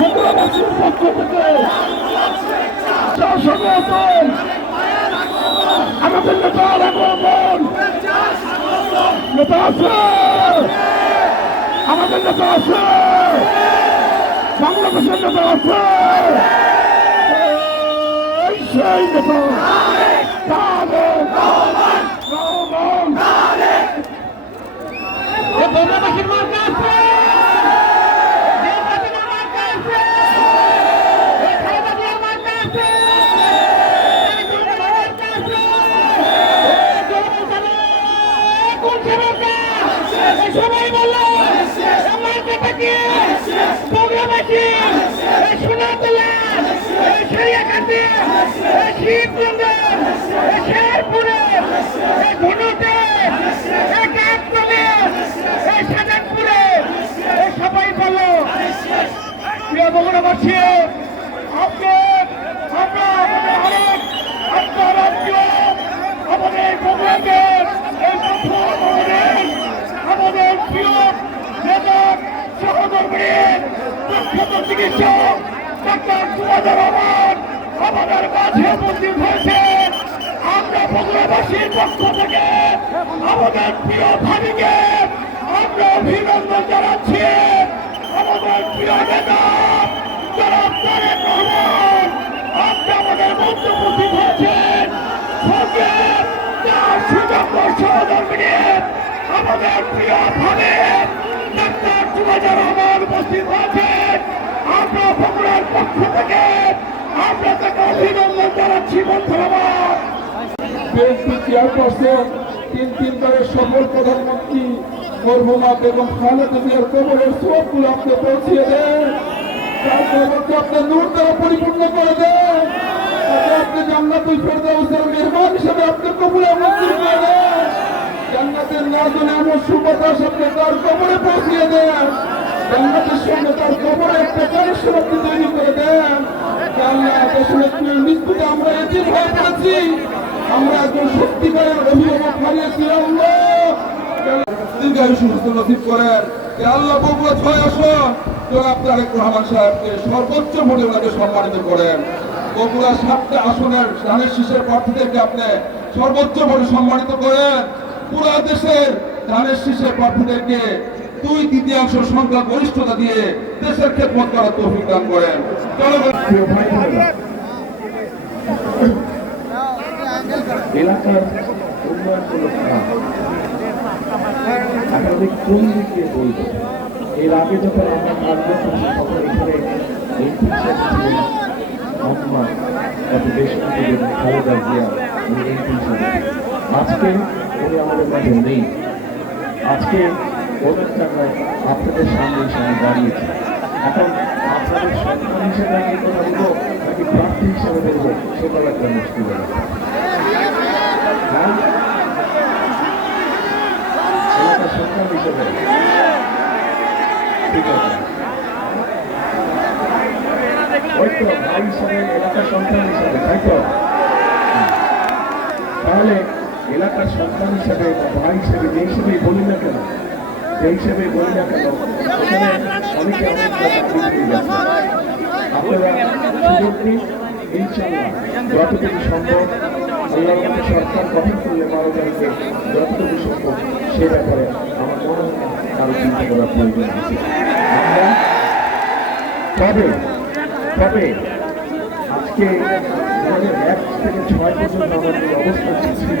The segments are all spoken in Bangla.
বগুড়াবাসীর পক্ষ থেকে শাসনাতন আমাদের নেতার আগমন নেতা আছে আমাদের নেতা আছে বাংলাদেশের নেতা আছে সেই Powiadacie! Powiadacie! সহকর্মীর প্রখ্যাত চিকিৎসক ডাক্তার সুবাদা রহমান আমাদের মাঝে উপস্থিত হয়েছে আমরা বগুড়াবাসীর পক্ষ থেকে আমাদের প্রিয় ভাবিকে আমরা অভিনন্দন জানাচ্ছি আমাদের প্রিয় নেতা জনাব তারেক রহমান আপনি আমাদের মধ্যে উপস্থিত হয়েছেন সঙ্গে তার সুযোগ্য সহধর্মিনী আমাদের প্রিয় সুবাজা রহমান উপস্থিত হয়েছেন। আমরা বগুড়ার পক্ষ থেকে আমরা তাকে অভিনন্দন জানাচ্ছি, বন্ধুরা। আমার। বিএনপি চেয়ারপারসন, তিন তিনবারের সফল প্রধানমন্ত্রী মরহুমা বেগম খালেদা জিয়ার কবরের সবগুলো আপনি পৌঁছিয়ে দেন। তার কবরকে আপনার নূর দ্বারা পরিপূর্ণ করে দেন। আপনি জান্নাতুল ফেরদাউসের মেহমান হিসেবে আপনার কবরে মঞ্জুর করে দেন। জান্নাতের নাজনে এমন সুবাতাস সঙ্গে তার কবরে পৌঁছিয়ে দেন। জান্নাতের সঙ্গে তার কবরে একটা কানেকশন তৈরি করে দেন। মৃত্যুতে আমরা এজিব হয়ে পড়েছি, আমরা একজন সত্যিকারের অভিভাবক হারিয়েছি সাহেবকে সর্বোচ্চ ভোটে সম্মানিত করেন। বগুড়া সাতটা আসনের ধানের শীষের প্রার্থীদেরকে আপনি সর্বোচ্চ ভোটে সম্মানিত করেন। দেশের ধানের শীষের প্রার্থীদেরকে দুই তৃতীয়াংশ সংখ্যা গরিষ্ঠতা দিয়ে দেশের খেদমত করার তৌফিক দান করেন। এলাকার এর আগে যখন আমরা এখানে আজকে উনি আমাদের মাঝে নেই। আজকে জায়গায় আপনাদের সামনে আমি দাঁড়িয়েছি। এখন আপনাদের সন্তান হিসেবে আমি কথা বলব, নাকি প্রার্থী হিসেবে বলব সেটাও একটা মুশকিল হ্যাঁ? সন্তান হিসেবে। ঠিক আছে। ওই হিসাবে, এলাকার সন্তান হিসাবে, তাই তো? তাহলে এলাকার সন্তান হিসাবে ভাই হিসেবে যে হিসেবে বলি না কেন, যে হিসেবে বলি না কেন যতটুকু সম্ভব সরকার গঠন করলে তারিখে যতটুকু সম্ভব সে ব্যাপারে আমার চিন্তা করার প্রয়োজন আছে। তবে তবে আজকে এক থেকে ছয় বছর আমার যে অবস্থাটি ছিল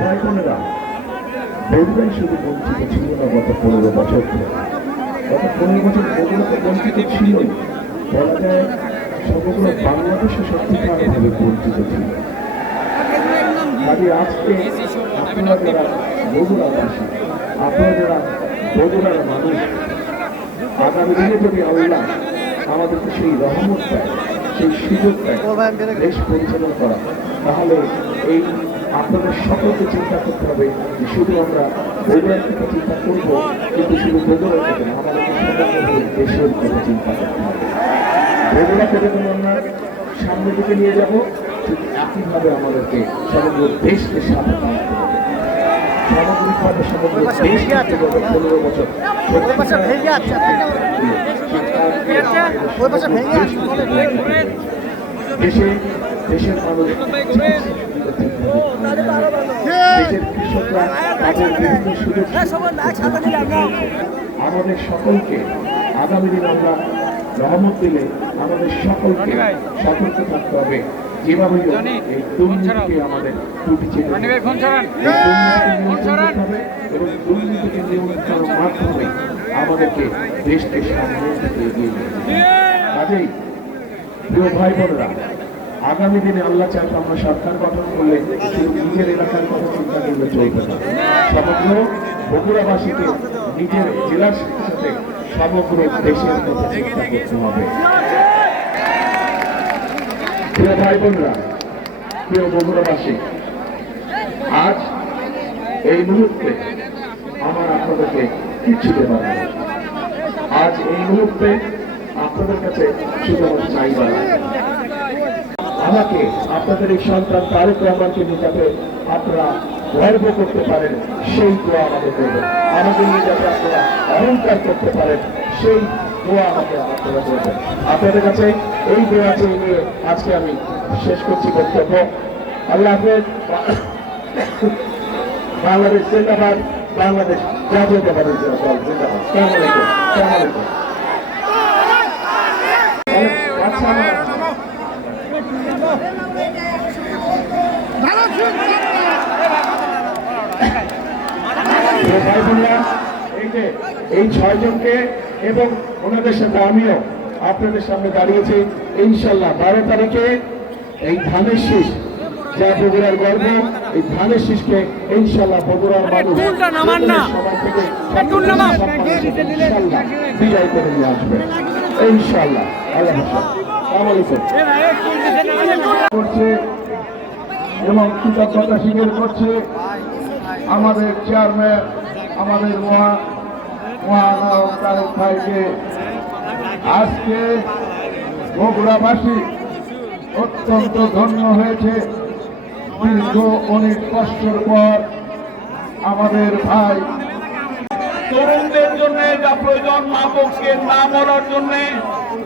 ভাই বোনেরা বগুড়াই শুধু বঞ্চিত ছিল না গত পনেরো বছর গত পনেরো বছর বগুড়াতে বঞ্চিত ছিল বলা যায় সমগ্র বাংলাদেশে সত্যিকারভাবে বঞ্চিত ছিল কাজে আজকে আপনারা যারা বগুড়াবাসী আপনারা যারা বগুড়ার মানুষ আগামী দিনে যদি আল্লাহ আমাদেরকে সেই রহমত দেয় সেই সুযোগ দেয় দেশ পরিচালনা করা তাহলে এই আপনাদের সকলকে চিন্তা করতে হবে শুধু আমরা কথা চিন্তা করব কিন্তু শুধু না আমাদেরকে সমগ্র দেশের চিন্তা করতে হবে। বগুড়াকে যখন আমরা সামনের দিকে নিয়ে যাব ঠিক একইভাবে আমাদেরকে সমগ্র দেশকে সাথে টানতে হবে। সামগ্রিকভাবে সমগ্র দেশ পনেরো বছর দেশে দেশের মানুষ কৃষকরা তাদের বিভিন্ন আমাদের সকলকে আগামী দিন আমরা রহমত দিলে আমাদের সকলকে সতর্ক থাকতে হবে। যেভাবে এই দুর্নীতিকে আমাদের টুটি এবং দুর্নীতিকে নিয়ন্ত্রণের মাধ্যমে আমাদেরকে দেশকে এগিয়ে নিয়ে কাজেই প্রিয় ভাই বোনেরা আগামী দিনে আল্লাহ চাইতে আমরা সরকার গঠন করলে নিজের এলাকার কথা চিন্তা করলে চলবে না। সমগ্র বগুড়াবাসীকে নিজের জেলার সাথে সমগ্র দেশের কথা চিন্তা করতে হবে। প্রিয় ভাই বোনরা, প্রিয় বগুড়াবাসী, আজ এই মুহূর্তে আমার আপনাদেরকে কিচ্ছু দেবার আজ এই মুহূর্তে আপনাদের কাছে শুধু আমার চাইবার। আমাকে আপনাদের এই সন্তান তারেক রহমানকে নিয়ে যাতে আপনারা গর্ব করতে পারেন, সেই দোয়া আমাদের করবেন। আমাদের নিয়ে যাতে আপনারা অহংকার করতে পারেন, সেই দোয়া আমাকে আপনারা করবেন। আপনাদের কাছে এই দোয়া চেয়ে নিয়ে আজকে আমি শেষ করছি বক্তব্য। আল্লাহ বাংলাদেশ জিন্দাবাদ। বাংলাদেশ দল জিন্দাবাদ। বোনেরা, এই যে এই ছয়জনকে এবং ওনাদের সাথে আমিও আপনাদের সামনে দাঁড়িয়েছি। ইনশাল্লাহ বারো তারিখে এই ধানের শীষ যা বগুড়ার গর্ব এই ধানের শীষকে ইনশাল্লাহ বগুড়ার মানুষ বিজয় করে নিয়ে আসবে। ইনশাল্লাহ আল্লাহ করছে এবং কৃতজ্ঞতা স্বীকার করছে আমাদের চেয়ারম্যান আমাদের ভাইকে আজকে বগুড়াবাসী অত্যন্ত ধন্য হয়েছে। দীর্ঘ অনেক কষ্টের পর আমাদের ভাই তরুণদের জন্য যা প্রয়োজন মা বোনকে না মরার জন্য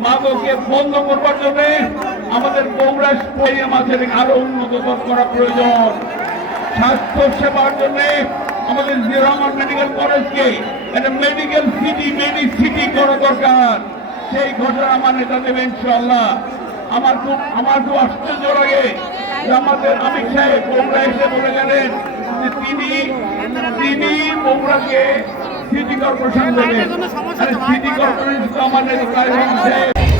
মা বোনকে বন্ধ করবার জন্য আমাদের বগুড়া আছে আরও উন্নত করা প্রয়োজন। স্বাস্থ্য সেবার জন্য আমাদের জিরামান মেডিকেল কলেজকে একটা মেডিকেল সিটি মেডি সিটি করা দরকার। সেই ঘোষণা আমার নেতা দেবে ইনশাল্লাহ আমার খুব আমার খুব আশ্চর্য লাগে আমাদের অমিত সাহেব বগুড়া এসে বলে গেলেন যে তিনি তিনি বগুড়াকে সিটি কর্পোরেশন দেবেন সিটি কর্পোরেশন আমার নেতা সাহেব।